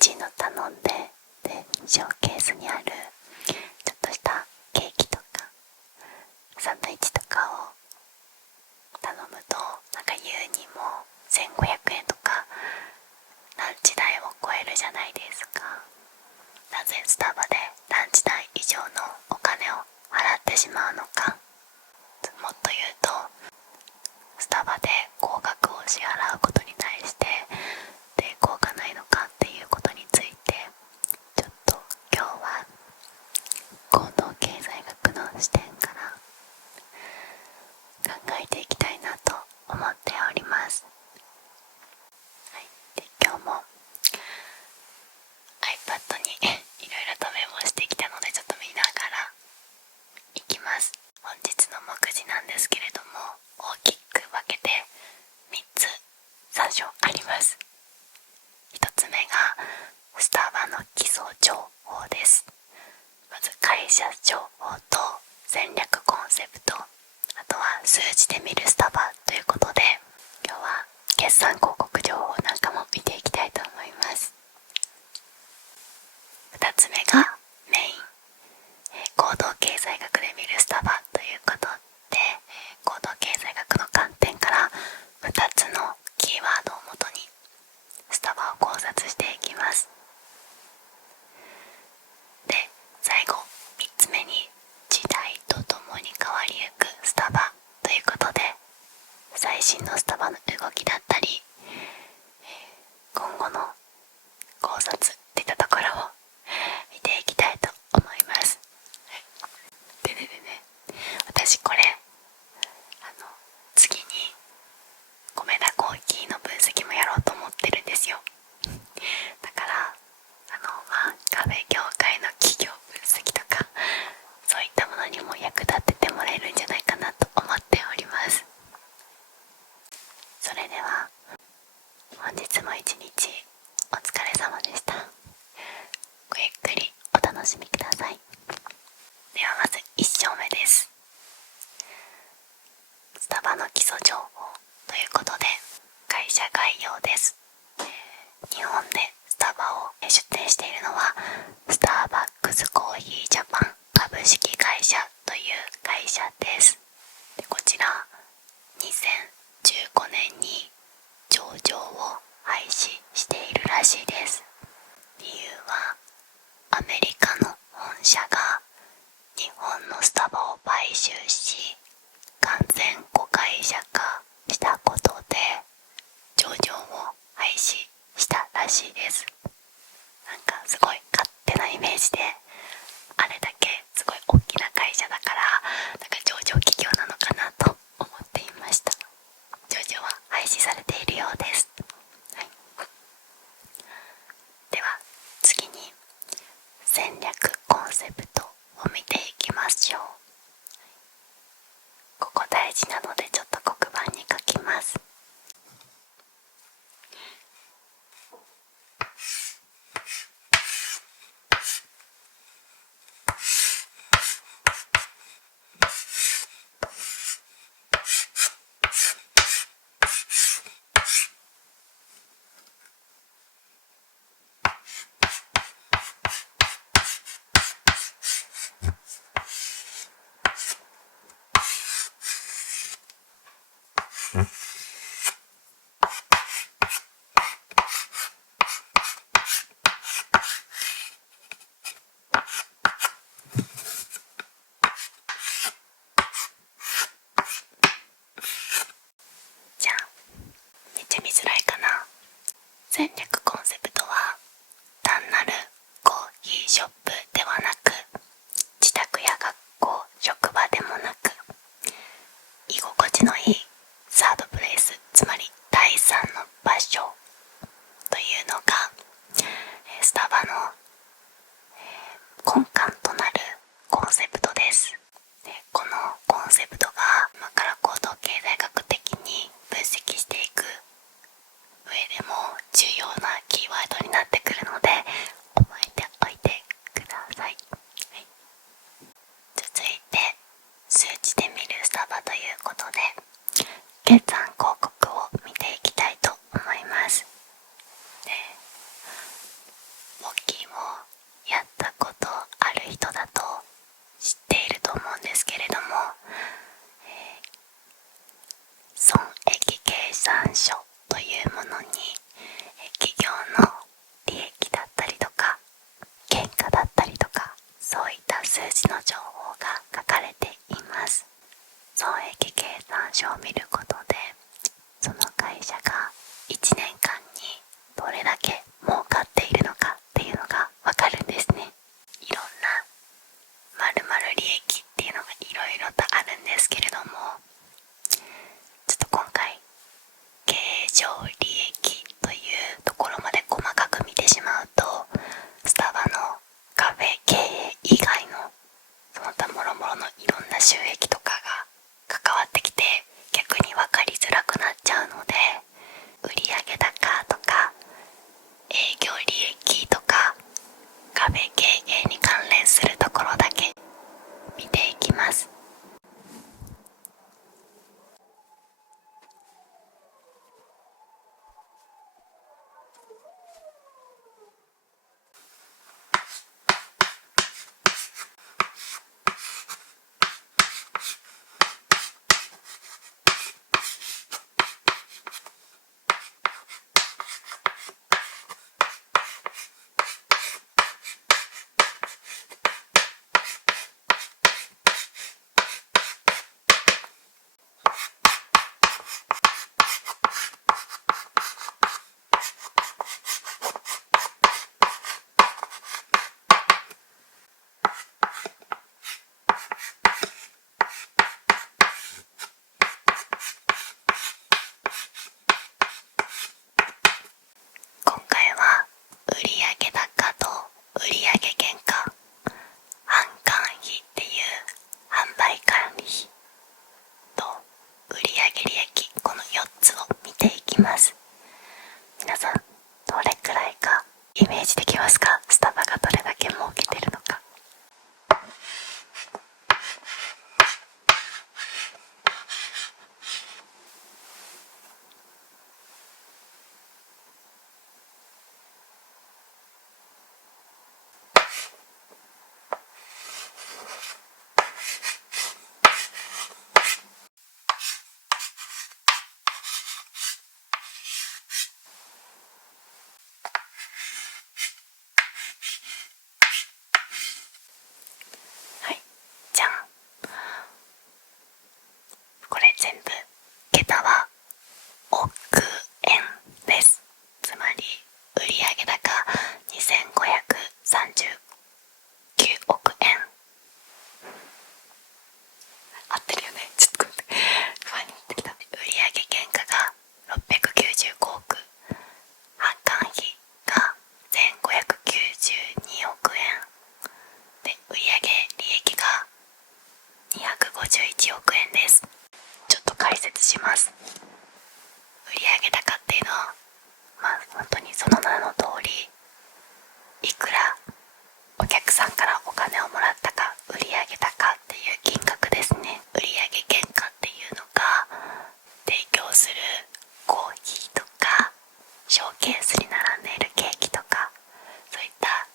チの頼んで、でショーケースにあるちょっとしたケーキとかサンドイッチとかを頼むと、なんか言うにも1500円とかランチ代を超えるじゃないですか。なぜスタバでランチ代以上のお金を払ってしまうのか。もっと言うと、スタバで高額を支払うことに対して抵抗がないのかっていうことについて、ちょっと今日は行動経済学の視点から考えていきたいなと思っております。はい、で今日も iPad にいろいろとメモしてきたので、ちょっと見ながらいきます。本日の目次なんですけれども、大きく分けて3つ参照あります。1つ目がスタバの基礎情報です。まず会社情報と戦略コンセプト、あとは数字で見るスタバということで、今日は決算広告情報なんかも見ていきたいと思います。2つ目がメイン、行動経済学で見るスタバということで、行動経済学の観点から2つのキーワードをもとにスタバを考察していきます。で、最後3つ目に時代とともに変わりゆくスタバということで、最新のスタバの動きだったり、今後の考察っていったところを見ていきたいと思います。でね、私これ次に米田コーヒーの分析もやろうと思ってるんですよ。だからカフェ業界の企業分析とかそういったものにも役立ててもらえるんじゃないかなと思っております。それでは本日も一日お疲れ様でした。ごゆっくりお楽しみください。ではまず1章目です。スタバの基礎情報ということで、会社概要です。日本でスタバを出店しているのはスターバックスコーヒージャパン株式会社という会社です。でこちら2015年に上場を廃止しているらしいです。理由はアメリカの本社が日本のスタバを買収し完全子会社化したことで上場を廃止したらしいです。なんかすごい勝手なイメージで、あれだけすごい大きな会社だからなんか上場企業なのかなと思っていました。上場は廃止されているようです。はい、では次に戦略コンセプトを見ていきましょう。ここ大事なのでちょっと黒板に書きます。じゃあめっちゃ見づらいかな。戦略コンセプトは単なるコーヒーショップではなく、自宅や学校、職場でもなく、居心地のいいサードプレイス、つまり第三の場所というのがスタバの根幹となるコンセプトです。でこのコンセプトが今から行動経済学的に分析していく上でも重要なキーワードになってくるので覚えておいてください。はい、続いて数値で見るスタバということで、決算広告を見ていきたいと思います。で算書というものに企業の利益だったりとか原価だったりとか、そういった数字の情報が書かれています。損益計算書を見ることで、その会社が1年間にどれだけ儲かっているのかっていうのがわかるんですね。いろんな〇〇利益っていうのがいろいろとあるんですけれども、ちょっと今回経常利益というところまで細かく見てしまうと、スタバのカフェ経営以外のその他もろもろのいろんな収益とかが関わってきて、逆に分かりづらくなっちゃうので、売上高とか営業利益とかカフェ経営に関連するところだけ見ていきます。今回は売上高と売上原価、販管費っていう販売管理費と売上利益、この4つを見ていきます。皆さんどれくらいかイメージできますか？スタバがどれだけ儲けてるのか。はい、じゃん。これ全部桁は億円です。つまり売上高2539億円。合ってるよね。ちょっと待って、不安になってきた。売上原価が695億、販管費が1592億円で、売上利益が251億円です。ちょっと解説します。売上高っていうのは、本当にその名の通り、いくらお客さんからお金をもらったか、売上高っていう金額ですね。売上原価っていうのが、提供するコーヒーとかショーケースに並んでいるケーキとか、そういった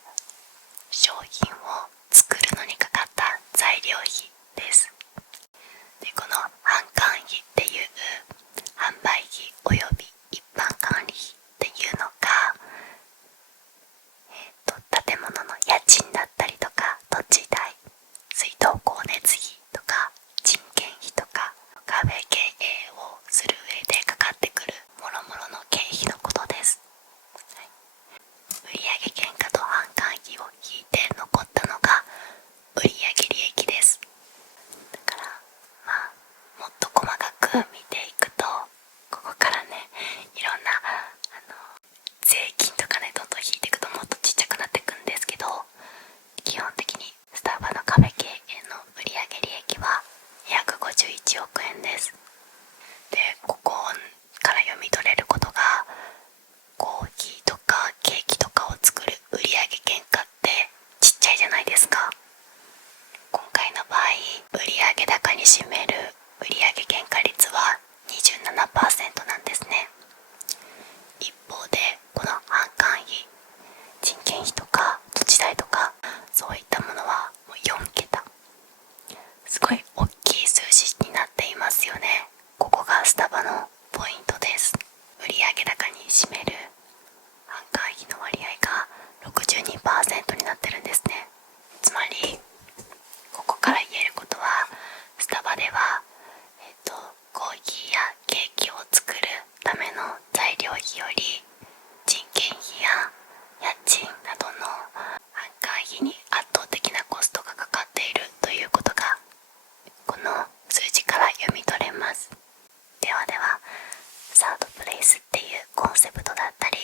商品を作るのにかかった材料費です。で、この販管費っていう販売費および一般管理費っていうのが、建物の家賃だったりとか、土地代、水道光熱費とか、人件費とか、カフェ経営をする上でかかってくるもろもろの経費のことです。はい、売上原価と販管費を引いて残ったのが売上利益です。だからもっと細かく見ていくと、ここからね、いろんな税金とかね、どんどん引いていくともっとちっちゃくなっていくんですけど、基本的にスタバのカフェ経営の売上利益は251億円です。で、ここから読み取れることが、コーヒーとかケーキとかを作る売上原価ってちっちゃいじゃないですか。今回の場合、売上高に占める売上原価率ははではサードプレイスっていうコンセプトだったり、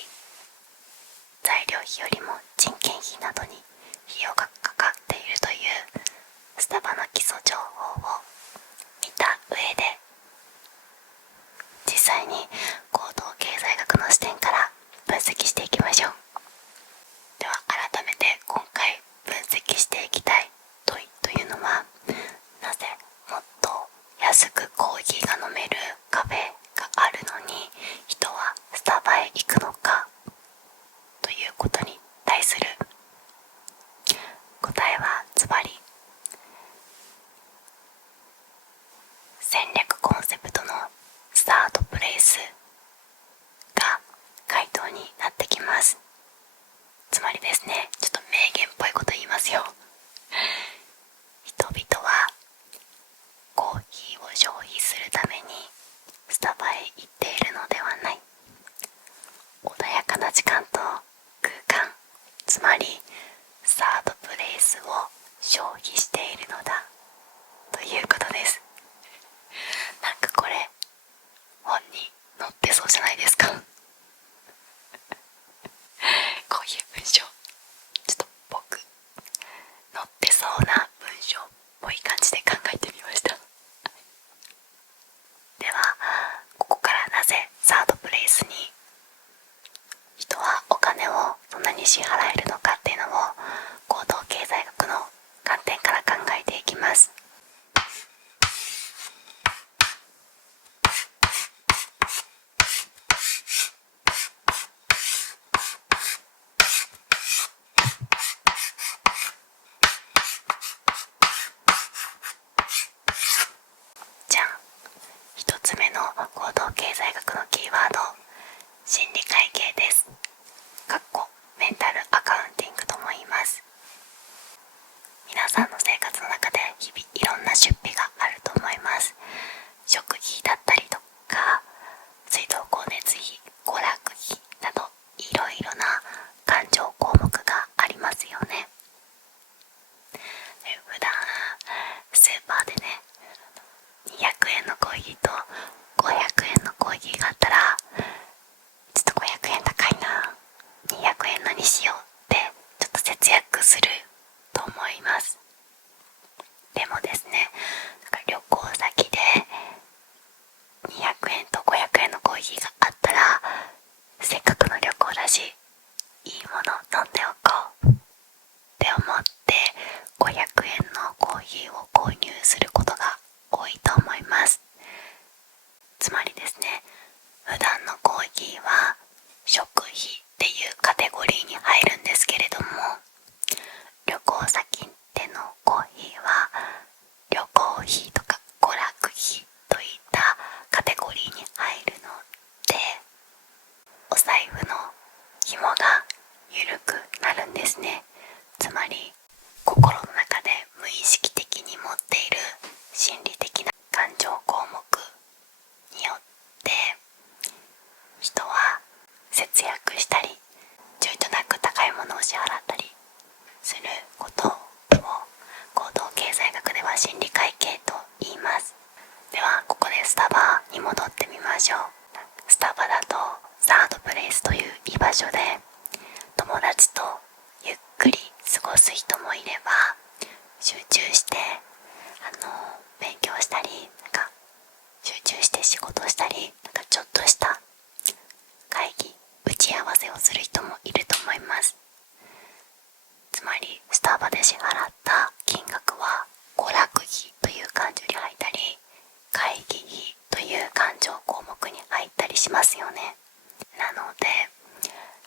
材料費よりも人件費などに費用がかかっているというスタバの基礎情報を見た上で、実際に行動経済学の視点から分析していきましょう。では改めて今回分析していきたい問いというのは、なぜもっと安くコーヒーが飲めるカフェがあるのに人はスタバへ行くのかということに対する答えはズバリ、戦略コンセプトのスタートプレイスが回答になってきます。つまりですね、ちょっと名言っぽいこと言いますよ。人々はコーヒーを消費するためにスタバへ行っているのではない。穏やかな時間と空間、つまりサードプレイスを消費しているのだということです。なんかこれ本に載ってそうじゃないですか。こういう文章ちょっと僕載ってそうな文章っぽい感じで考えてみました。ではここからなぜサードプレイスに人はお金をそんなに支払えるのかっていうのを行動経済学の観点から考えていきます。じゃあ一つ目の行動経済学のキーワード、心理会計です。メンタルアカウンティングとも言います。皆さんの生活の中で日々いろんな出費があると思います。食費だったりとか水道光熱費、娯楽費などいろいろな勘定項目がありますよね。普段スーパーでね、200円のコーヒーと500円のコーヒーがあったら、ちょっと500円高いな、200円のにしようってちょっと節約すると思います。でもですね、旅行先で200円と500円のコーヒーがあったら、せっかくの旅行だしいいもの飲んでおこうって思って500円のコーヒーを購入することが多いと思います。つまりですね、普段のコーヒーは食費っていうカテゴリーに入るんですけれども、旅行先でのコーヒーは旅行費とか娯楽費といったカテゴリーに入るので、お財布の紐が緩くなるんですね。つまり心の中で無意識的に持っている心理的な感情項目によって人は節約したり躊躇なく高いものを支払ったりすることを行動経済学では心理会計と言います。ではここでスタバに戻ってみましょう。スタバだとサードプレイスという居場所で友達とゆっくり過ごす人もいれば、集中して勉強したり、集中して仕事したり、ちょっとした会議、打ち合わせをする人もいると思います。つまりスタバで支払った金額は娯楽費という感情に入ったり、会議費という勘定項目に入ったりしますよね。なので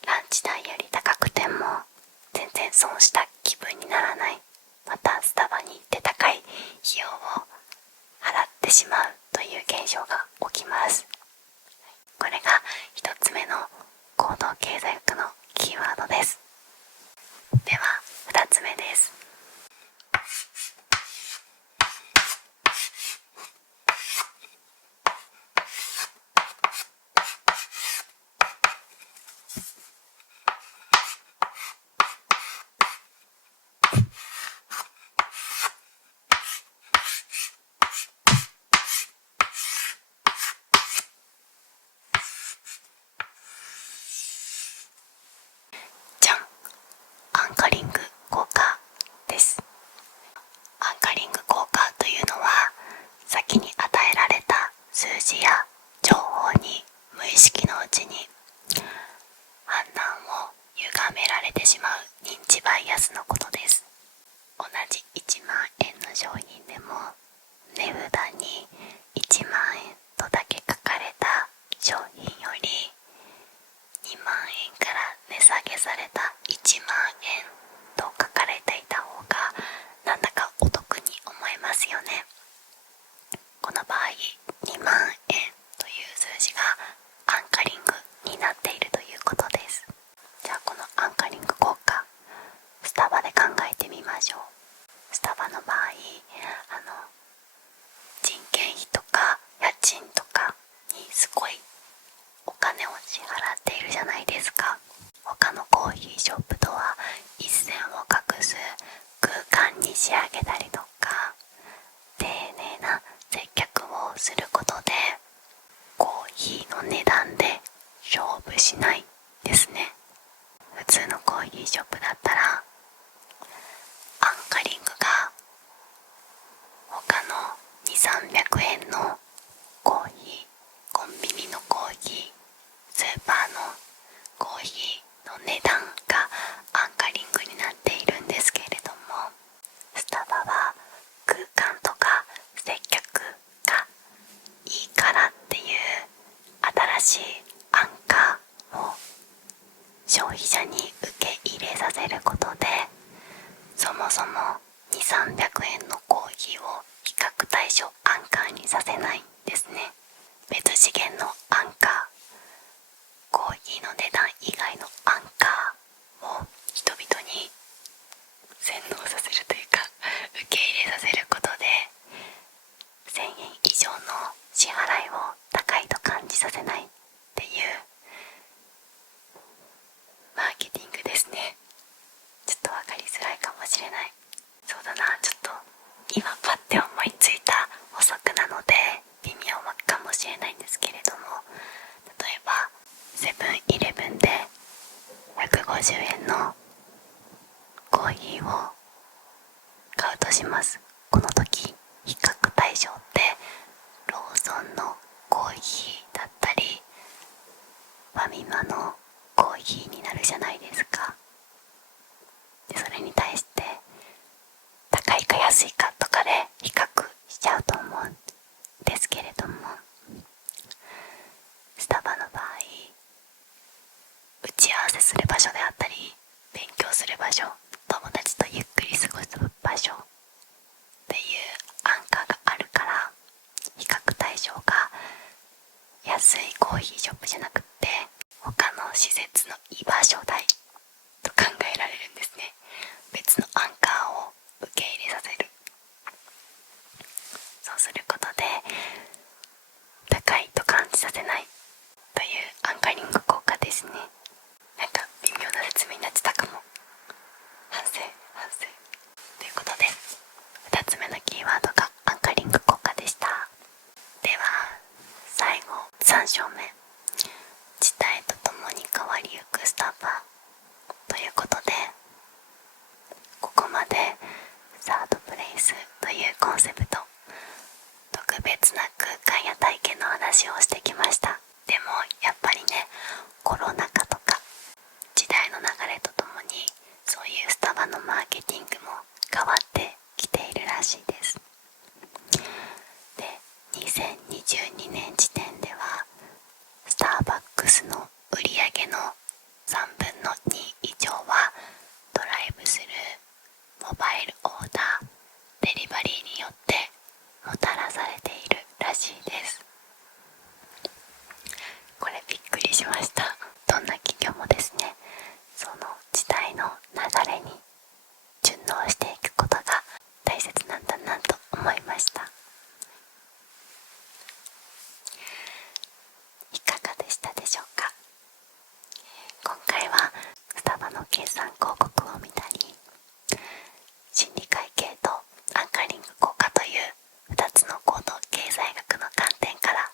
ランチ代より高くても全然損した気分にならない、またスタバに行って高い費用を払ってしまうという現象が起きます。これが一つ目の行動経済学のキーワードです。では二つ目です。アンカリング効果です。アンカリング効果というのは、先に与えられた数字や情報に無意識のうちに判断を歪められてしまう認知バイアスのことです。同じ1万円の商品でも、値札に1万円とだけ書かれた商品より2万円から値下げされた1万円と書かれていた方がなんだかお得に思えますよね。この場合2万円という数字がアンカリングになっているということです。じゃあこのアンカリング効果、スタバで考えてみましょう。スタバの場合、人件費とか家賃とかにすごいお金を支払っているじゃないですか。他のコーヒーショップとは一線を画す空間に仕上げたりとか、丁寧な接客をすることでコーヒーの値段で勝負しないですね。普通のコーヒーショップだったらアンカリングが他の2、300円のコーヒー、コンビニのコーヒー、スーパーのコーヒーの値段がアンカリングになっているんですけれども、スタバは空間とか接客がいいからっていう新しいアンカーを消費者に受け入れさせることで、そもそも2、300円のコーヒーを比較対象アンカーにさせないんですね。別次元のアンカー、コーヒーの値段以外のアンカーを人々に洗脳させるというか受け入れさせることで、1000円以上の支払いを高いと感じさせないっていうマーケティングですね。ちょっと分かりづらいかもしれない。そうだな、ちょっと今パッて思いついた補足なので微妙かもしれないんですけれども、例えばセブンイレブンで150円のコーヒーを買うとします。この時比較対象ってローソンのコーヒーだったりファミマのコーヒーになるじゃないですか。でそれに対して高いか安いかとかで比較しちゃうと思うんですけれども、スタバの場合、打ち合わせする場所であったり勉強する場所、友達とゆっくり過ごす場所っていうアンカーがあるから、比較対象が安いコーヒーショップじゃなくって他の施設の居場所代と考えられるんですね。別のアンカーを受け入れさせる。そうすることで高いと感じさせないというアンカリング効果ですね。なんか微妙な説明になっちゃったかも。反省ということで、2つ目のキーワードがアンカリング効果でした。では最後3章目、時代とともに変わりゆくスタバということで、ここまでサードプレイスというコンセプト、特別な空間や体験の話をしてきました。でもやっぱりね、コロナ禍とか時代の流れとともにそういうスタバのマーケティングも変わってきているらしいです。で、2022年時点ではスターバックスの売り上げの3分の2以上はドライブスルー、モバイルオーダー、デリバリーによってもたらされているらしいです。これびっくりしました。どんな企業もですね、その時代の流れに順応していくことが大切なんだなと思いました。いかがでしたでしょうか。今回はスタバの決算広告を見たり、心理会計とアンカリング効果という2つの行動経済学の観点から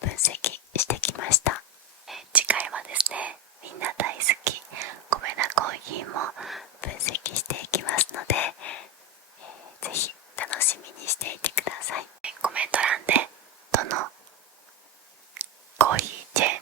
分析してきました。次回はですね、みんな大好きコメダコーヒーもーヒーチェーン